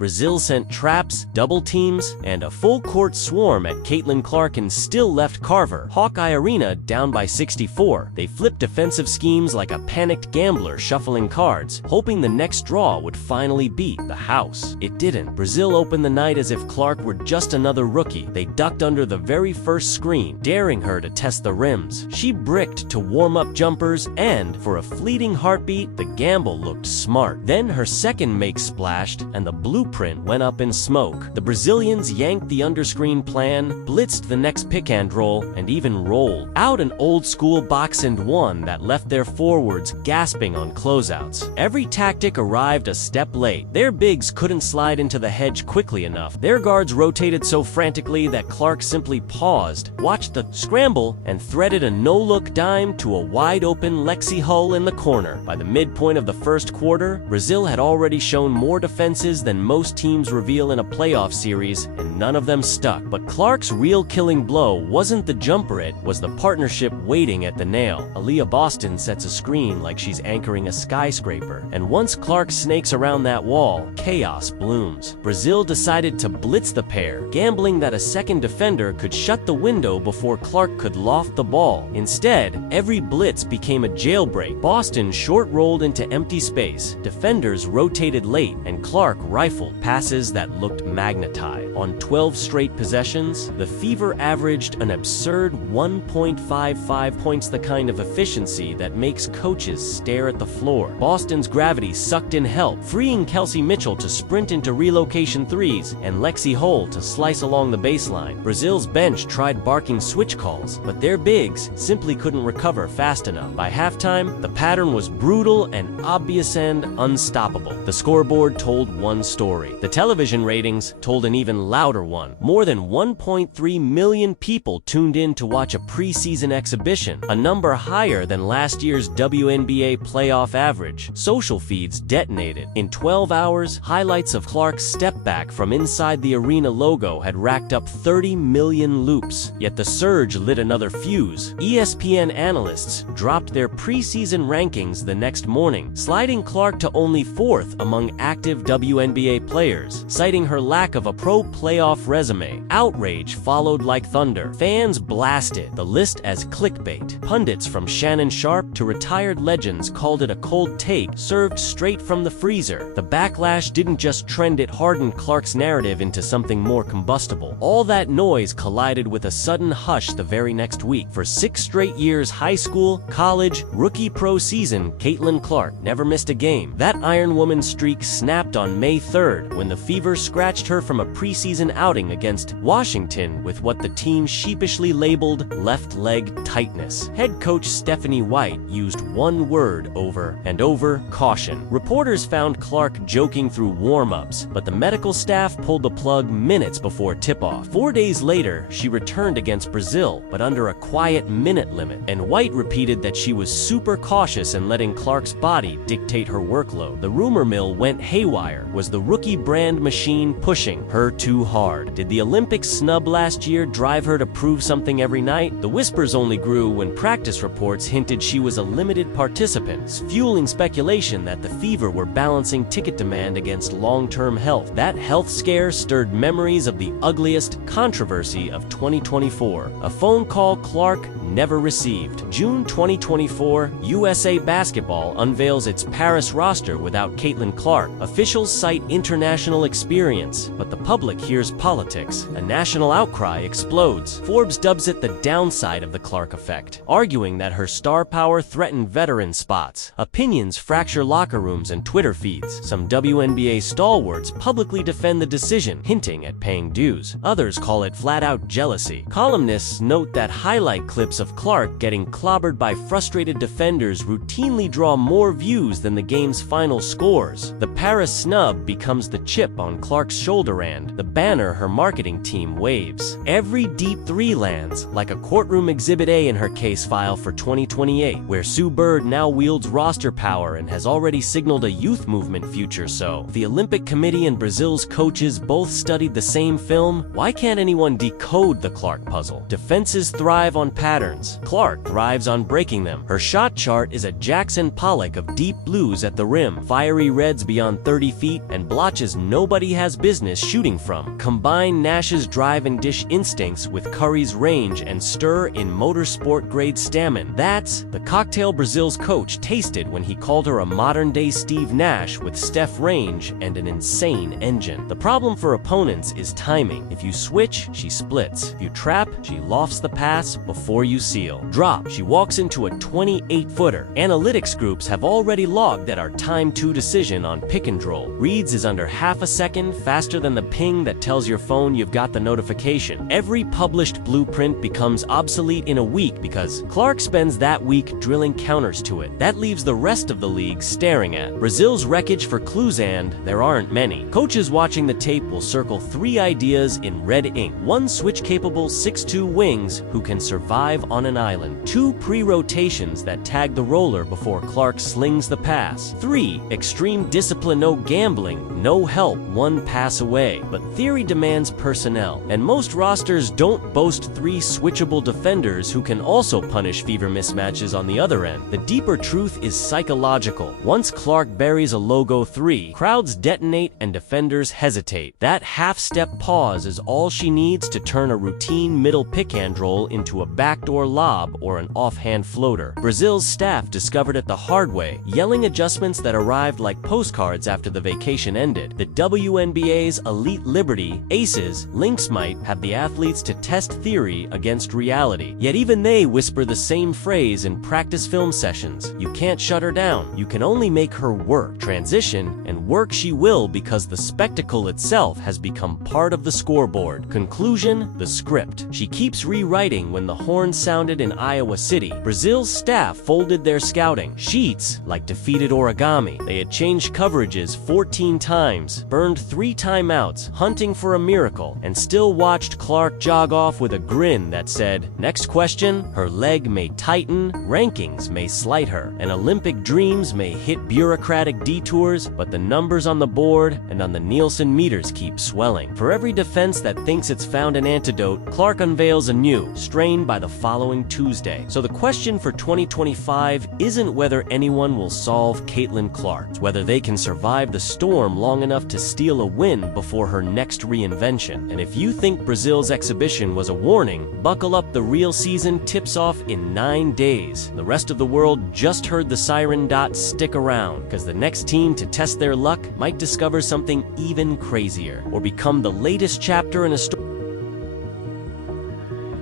Brazil sent traps, double teams, and a full-court swarm at Caitlin Clark and still left Carver-Hawkeye Arena down by 64. They flipped defensive schemes like a panicked gambler shuffling cards, hoping the next draw would finally beat the house. It didn't. Brazil opened the night as if Clark were just another rookie. They ducked under the very first screen, daring her to test the rims. She bricked to warm-up jumpers, and for a fleeting heartbeat, the gamble looked smart. Then her second make splashed, and the blueprint went up in smoke. The Brazilians yanked the underscreen plan, blitzed the next pick and roll, and even rolled out an old-school box and one that left their forwards gasping on closeouts. Every tactic arrived a step late. Their bigs couldn't slide into the hedge quickly enough. Their guards rotated so frantically that Clark simply paused, watched the scramble, and threaded a no-look dime to a wide-open Lexi Hull in the corner. By the midpoint of the first quarter, Brazil had already shown more defenses than most teams reveal in a playoff series, and none of them stuck. But Clark's real killing blow wasn't the jumper, it was the partnership waiting at the nail. Aaliyah Boston sets a screen like she's anchoring a skyscraper, and once Clark snakes around that wall, chaos blooms. Brazil decided to blitz the pair, gambling that a second defender could shut the window before Clark could loft the ball. Instead, every blitz became a jailbreak. Boston short-rolled into empty space, defenders rotated late, and Clark rifled passes that looked magnetized. On 12 straight possessions, the Fever averaged an absurd 1.55 points, the kind of efficiency that makes coaches stare at the floor. Boston's gravity sucked in help, freeing Kelsey Mitchell to sprint into relocation threes and Lexi Hull to slice along the baseline. Brazil's bench tried barking switch calls, but their bigs simply couldn't recover fast enough. By halftime, the pattern was brutal and obvious and unstoppable. The scoreboard told one story. The television ratings told an even louder one. More than 1.3 million people tuned in to watch a preseason exhibition, a number higher than last year's WNBA playoff average. Social feeds detonated. In 12 hours, highlights of Clark's step back from inside the arena logo had racked up 30 million loops. Yet the surge lit another fuse. ESPN analysts dropped their preseason rankings the next morning, sliding Clark to only 4th among active WNBA players, citing her lack of a pro playoff resume. Outrage followed like thunder. Fans blasted the list as clickbait. Pundits from Shannon Sharpe to retired legends called it a cold take served straight from the freezer. The backlash didn't just trend, it hardened Clark's narrative into something more combustible. All that noise collided with a sudden hush the very next week. For 6 straight years, high school, college, rookie pro season, Caitlin Clark never missed a game. That Iron Woman streak snapped on May 3rd when the Fever scratched her from a preseason outing against Washington with what the team sheepishly labeled left leg tightness. Head coach Stephanie White used one word over and over: caution. Reporters found Clark joking through warm-ups, but the medical staff pulled the plug minutes before tip-off. 4 days later, she returned against Brazil, but under a quiet minute limit, and White repeated that she was super cautious in letting Clark's body dictate her workload. The rumor mill went haywire. Was the rookie brand machine pushing her too hard? Did the Olympic snub last year drive her to prove something every night? The whispers only grew when practice reports hinted she was a limited participant, fueling speculation that the Fever were balancing ticket demand against long-term health. That health scare stirred memories of the ugliest controversy of 2024, a phone call Clark never received. June 2024, USA Basketball unveils its Paris roster without Caitlin Clark. Officials cite international experience, but the public hears politics. A national outcry explodes. Forbes dubs it the downside of the Clark effect, arguing that her star power threatened veteran spots. Opinions fracture locker rooms and Twitter feeds. Some WNBA stalwarts publicly defend the decision, hinting at paying dues. Others call it flat-out jealousy. Columnists note that highlight clips of Clark getting clobbered by frustrated defenders routinely draw more views than the game's final scores. The Paris snub becomes the chip on Clark's shoulder and the banner her marketing team waves. Every deep three lands, like a courtroom exhibit A in her case file for 2028, where Sue Bird now wields roster power and has already signaled a youth movement future. So, the Olympic Committee and Brazil's coaches both studied the same film. Why can't anyone decode the Clark puzzle? Defenses thrive on patterns. patterns. Clark thrives on breaking them. Her shot chart is a Jackson Pollock of deep blues at the rim, fiery reds beyond 30 feet, and blotches nobody has business shooting from. Combine Nash's drive and dish instincts with Curry's range and stir in motorsport-grade stamina. That's the cocktail Brazil's coach tasted when he called her a modern-day Steve Nash with Steph range and an insane engine. The problem for opponents is timing. If you switch, she splits. If you trap, she lofts the pass before you seal. Drop, she walks into a 28-footer. Analytics groups have already logged that our time to decision on pick and roll. Reads is under half a second faster than the ping that tells your phone you've got the notification. Every published blueprint becomes obsolete in a week because Clark spends that week drilling counters to it. That leaves the rest of the league staring at Brazil's wreckage for clues, and there aren't many. Coaches watching the tape will circle 3 ideas in red ink. 1 switch-capable 6'2" wings who can survive on an island. 2 pre-rotations that tag the roller before Clark slings the pass. 3 extreme discipline, no gambling, no help, 1 pass away. But theory demands personnel, and most rosters don't boast 3 switchable defenders who can also punish fever mismatches on the other end. The deeper truth is psychological. Once Clark buries a logo 3, crowds detonate and defenders hesitate. That half-step pause is all she needs to turn a routine middle pick-and roll into a backdoor lob or an offhand floater. Brazil's staff discovered it the hard way, yelling adjustments that arrived like postcards after the vacation ended. The WNBA's Elite Liberty, Aces, Lynx might have the athletes to test theory against reality. Yet even they whisper the same phrase in practice film sessions. You can't shut her down. You can only make her work. Transition, and work she will because the spectacle itself has become part of the scoreboard. Conclusion, the script. She keeps rewriting when the horn sounded in Iowa City. Brazil's staff folded their scouting sheets like defeated origami. They had changed coverages 14 times, burned 3 timeouts, hunting for a miracle, and still watched Clark jog off with a grin that said, next question, her leg may tighten, rankings may slight her, and Olympic dreams may hit bureaucratic detours, but the numbers on the board and on the Nielsen meters keep swelling. For every defense that thinks it's found an antidote, Clark unveils a new, strained by the following Tuesday. So the question for 2025 isn't whether anyone will solve Caitlin Clark. It's whether they can survive the storm long enough to steal a win before her next reinvention. And if you think Brazil's exhibition was a warning, buckle up, the real season tips off in 9 days. The rest of the world just heard the siren. Stick around, because the next team to test their luck might discover something even crazier, or become the latest chapter in a story